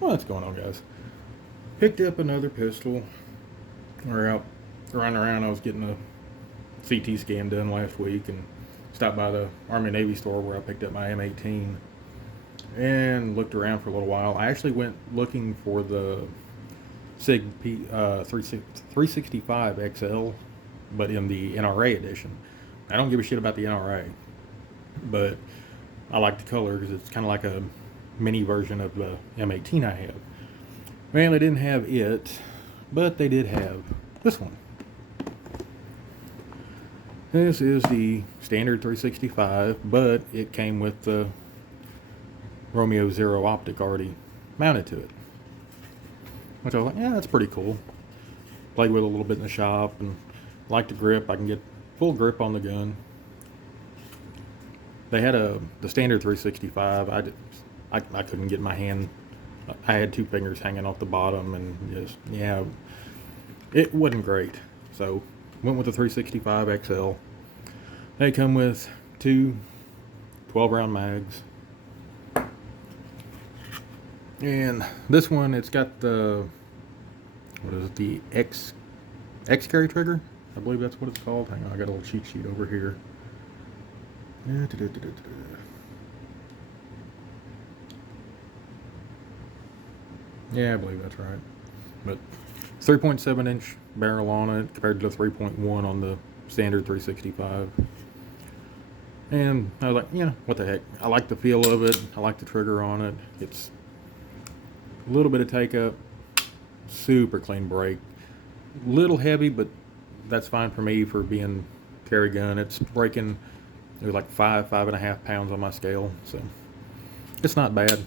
What's going on, guys? Picked up another pistol. We're out running around. I was getting a CT scan done last week and stopped by the Army Navy store where I picked up my M18 and looked around for a little while. I actually went looking for the Sig P365XL, but in the NRA edition. I don't give a shit about the NRA, but I like the color because it's kind of like a mini version of the M18 I have. Well, they didn't have it, but they did have this one. This is the standard 365, but it came with the Romeo Zero optic already mounted to it. Which I was like, yeah, that's pretty cool. Played with it a little bit in the shop and like the grip. I can get full grip on the gun. They had the standard 365. I couldn't get my hand. I had two fingers hanging off the bottom and just, yeah, it wasn't great. So went with the 365 XL. They come with two 12-round mags. And this one, it's got the, what is it, the X carry trigger? I believe that's what it's called. Hang on, I got a little cheat sheet over here. Yeah, I believe that's right. But 3.7 inch barrel on it compared to the 3.1 on the standard 365. And I was like, yeah, what the heck. I like the feel of it. I like the trigger on it. It's a little bit of take up. Super clean break. Little heavy, but that's fine for me for being carry gun. It's breaking, it was like 5.5 pounds on my scale. So it's not bad.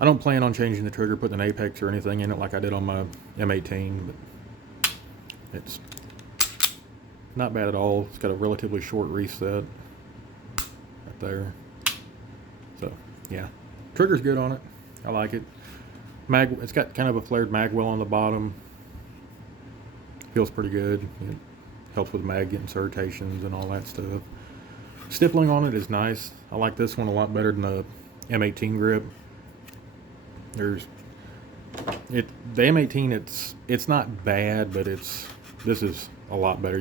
I don't plan on changing the trigger, putting an apex or anything in it like I did on my M18, but it's not bad at all. It's got a relatively short reset right there. So yeah, trigger's good on it. I like it. It's got kind of a flared mag well on the bottom. Feels pretty good. It helps with mag insertions and all that stuff. Stippling on it is nice. I like this one a lot better than the M18 grip. The M18, it's not bad, but this is a lot better.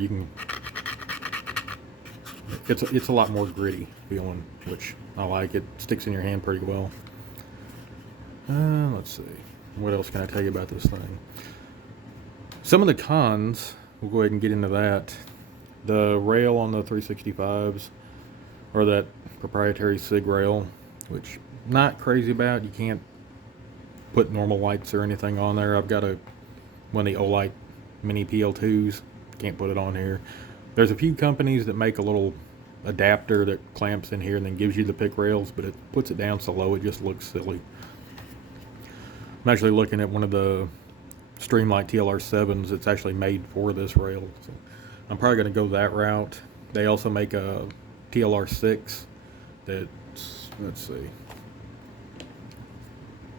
It's a lot more gritty feeling, which I like. It sticks in your hand pretty well. Let's see, what else can I tell you about this thing? Some of the cons, we'll go ahead and get into that. The rail on the 365s, or that proprietary Sig rail, which not crazy about. You can't put normal lights or anything on there. I've got one of the Olight mini PL2s. Can't put it on here. There's a few companies that make a little adapter that clamps in here and then gives you the pick rails, but it puts it down so low it just looks silly. I'm actually looking at one of the Streamlight TLR7s that's actually made for this rail. So I'm probably going to go that route. They also make a TLR6 that's, let's see,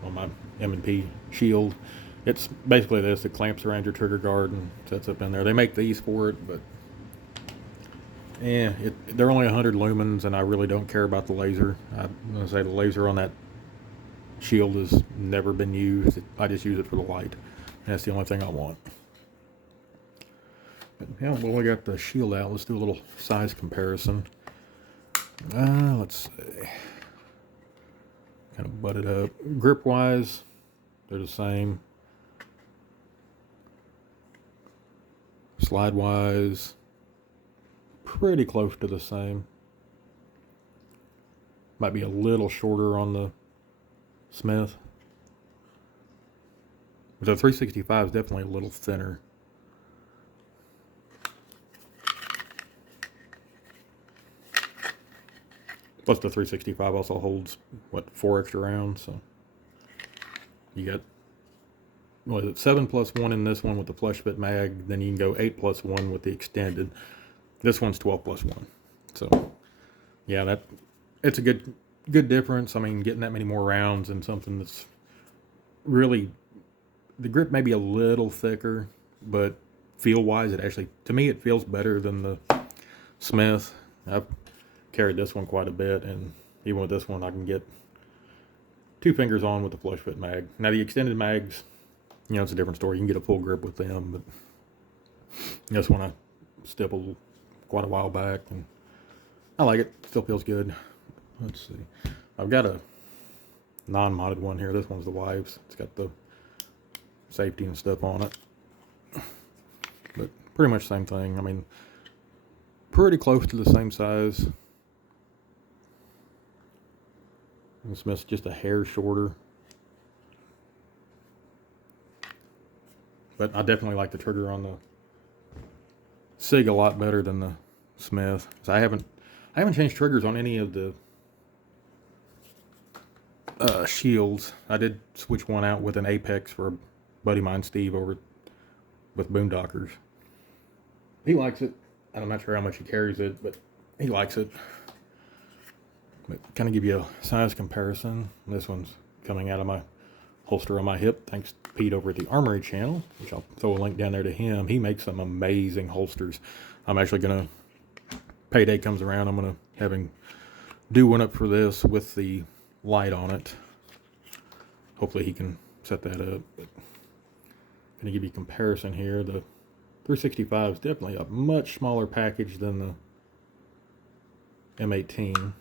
on my M&P shield. It's basically this. It clamps around your trigger guard and sets up in there. They make these for it, but yeah, they're only 100 lumens, and I really don't care about the laser. I'm going to say the laser on that shield has never been used. I just use it for the light. That's the only thing I want. But yeah, well, we got the shield out. Let's do a little size comparison. Let's see. Kind of butted up. Grip wise, they're the same. Slide wise, pretty close to the same. Might be a little shorter on the Smith. The 365 is definitely a little thinner. Plus the 365 also holds, what, 4 extra rounds, so you got, what is it, 7+1 in this one with the flush fit mag, then you can go 8+1 with the extended. This one's 12+1. So yeah, it's a good difference. I mean, getting that many more rounds and something that's really, the grip may be a little thicker, but feel wise, to me, it feels better than the Smith. I've carried this one quite a bit, and even with this one, I can get 2 fingers on with the flush fit mag. Now the extended mags, you know, it's a different story. You can get a full grip with them, but this one I stippled quite a while back, and I like it. Still feels good. Let's see. I've got a non-modded one here. This one's the wife's. It's got the safety and stuff on it, but pretty much same thing. I mean, pretty close to the same size. This Smith's just a hair shorter, but I definitely like the trigger on the Sig a lot better than the Smith. So I haven't changed triggers on any of the shields. I did switch one out with an Apex for a buddy of mine, Steve, over with Boondockers. He likes it. I'm not sure how much he carries it, but he likes it. But kind of give you a size comparison. This one's coming out of my holster on my hip, thanks to Pete over at the Armory channel, which I'll throw a link down there to him. He makes some amazing holsters. I'm actually gonna, payday comes around, I'm gonna have him do one up for this with the light on it. Hopefully he can set that up. But I'm gonna give you a comparison here. The 365 is definitely a much smaller package than the M18.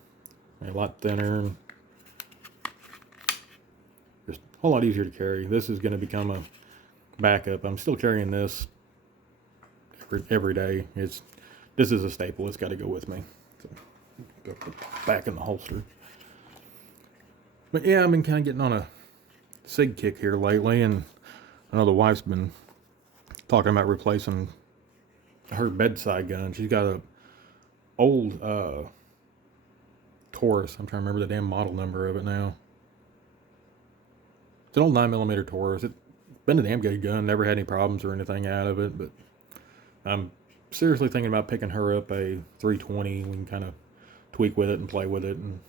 A lot thinner and just a whole lot easier to carry. This is going to become a backup. I'm still carrying this every day. This is a staple. It's got to go with me. So, go back in the holster. But yeah, I've been kind of getting on a Sig kick here lately, and I know the wife's been talking about replacing her bedside gun. She's got a old Taurus. I'm trying to remember the damn model number of it now. It's an old 9mm Taurus. It's been a damn good gun. Never had any problems or anything out of it, but I'm seriously thinking about picking her up a 320. We can kind of tweak with it and play with it, and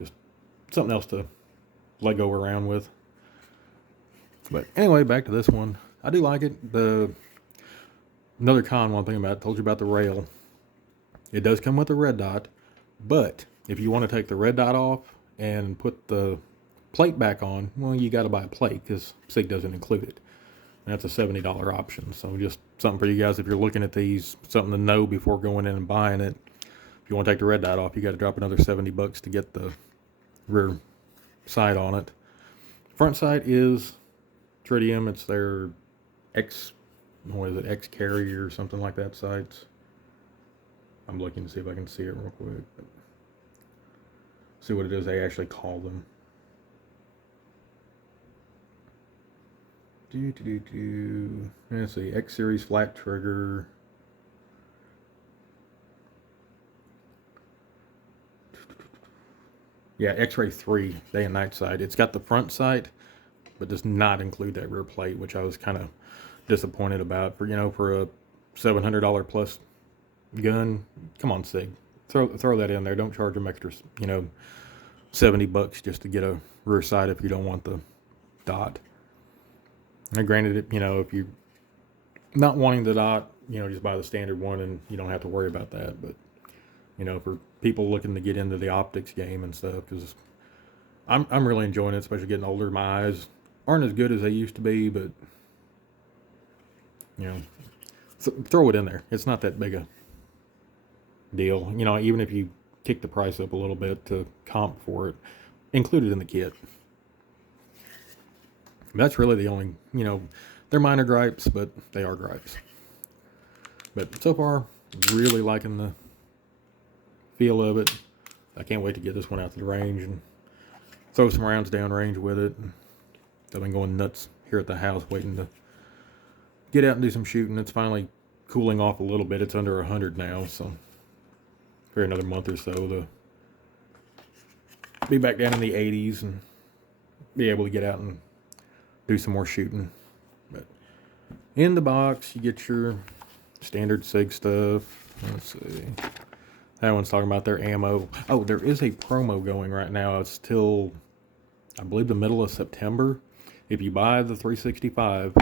just something else to Lego around with. But anyway, back to this one. I do like it. Another con one thing about it, told you about the rail. It does come with a red dot, but if you want to take the red dot off and put the plate back on, well, you got to buy a plate because Sig doesn't include it. And that's a $70 option. So just something for you guys if you're looking at these, something to know before going in and buying it. If you want to take the red dot off, you got to drop another $70 to get the rear sight on it. Front sight is tritium. It's their X carrier or something like that sights. I'm looking to see if I can see it real quick. See what it is they actually call them. Let's see, X series flat trigger. Yeah, X-ray 3 day and night sight. It's got the front sight, but does not include that rear plate, which I was kind of disappointed about. For a $700 plus gun, come on, Sig, throw that in there. Don't charge them extra, $70 just to get a rear sight if you don't want the dot. Now, granted, if you're not wanting the dot, just buy the standard one and you don't have to worry about that. But for people looking to get into the optics game and stuff, because I'm really enjoying it, especially getting older. My eyes aren't as good as they used to be, but throw it in there. It's not that big a deal. Even if you kick the price up a little bit to comp for it, include it in the kit. That's really the only, they're minor gripes, but they are gripes. But so far, really liking the feel of it. I can't wait to get this one out to the range and throw some rounds down range with it. I've been going nuts here at the house waiting to get out and do some shooting. It's finally cooling off a little bit. It's under 100 now, so for another month or so to be back down in the 80s and be able to get out and do some more shooting. But in the box, you get your standard Sig stuff. Let's see. That one's talking about their ammo. Oh, there is a promo going right now. It's till, I believe, the middle of September. If you buy the 365,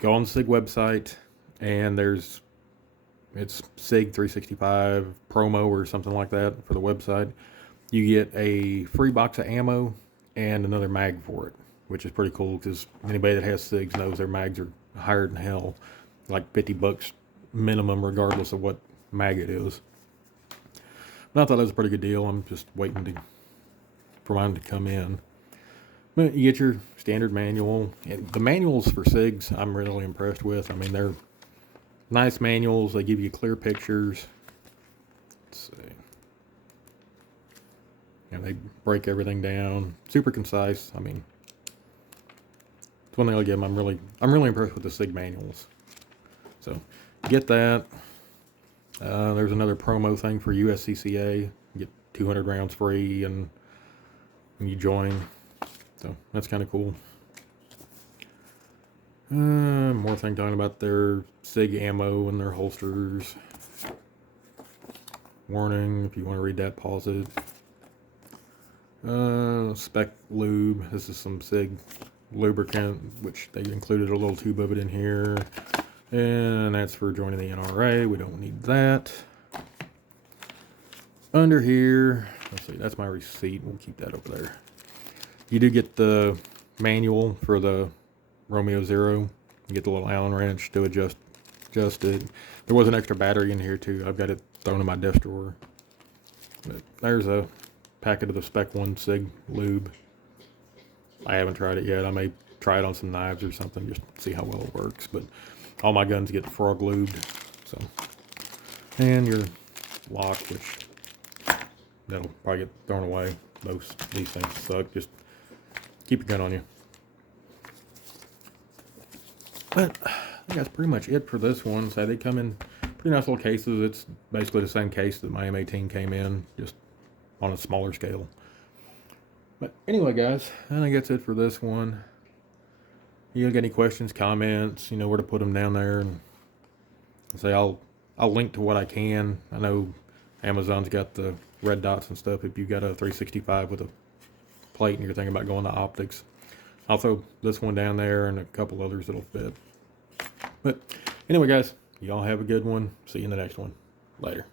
go on the Sig website, and it's Sig 365 promo or something like that for the website. you get a free box of ammo and another mag for it, which is pretty cool because anybody that has SIGs knows their mags are higher than hell, like $50 minimum, regardless of what mag it is. But I thought that was a pretty good deal. I'm just waiting for mine to come in. But you get your standard manual. And the manuals for SIGs, I'm really impressed with. I mean, they're nice manuals. They give you clear pictures. Let's see. And they break everything down. Super concise. I mean, it's one thing I'll give them. I'm really impressed with the SIG manuals. So get that. There's another promo thing for USCCA. You get 200 rounds free and you join. So that's kind of cool. More thing talking about their SIG ammo and their holsters. Warning, if you want to read that, pause it. Spec lube. This is some SIG lubricant, which they included a little tube of it in here. And that's for joining the NRA. We don't need that. Under here, let's see, that's my receipt. We'll keep that over there. You do get the manual for the Romeo Zero. You get the little Allen wrench to adjust it. There was an extra battery in here too. I've got it thrown in my desk drawer. But there's a packet of the Spec 1 SIG lube. I haven't tried it yet. I may try it on some knives or something just to see how well it works. But all my guns get frog lubed. So, and your lock, which that'll probably get thrown away. These things suck. Just keep your gun on you. But I think that's pretty much it for this one. So they come in pretty nice little cases. It's basically the same case that my M18 came in, just on a smaller scale. But anyway, guys, I think that's it for this one. You got any questions, comments, you know where to put them down there. And say I'll link to what I can. I know Amazon's got the red dots and stuff if you've got a 365 with a plate and you're thinking about going to optics. I'll throw this one down there and a couple others that'll fit. But anyway, guys, y'all have a good one. See you in the next one. Later.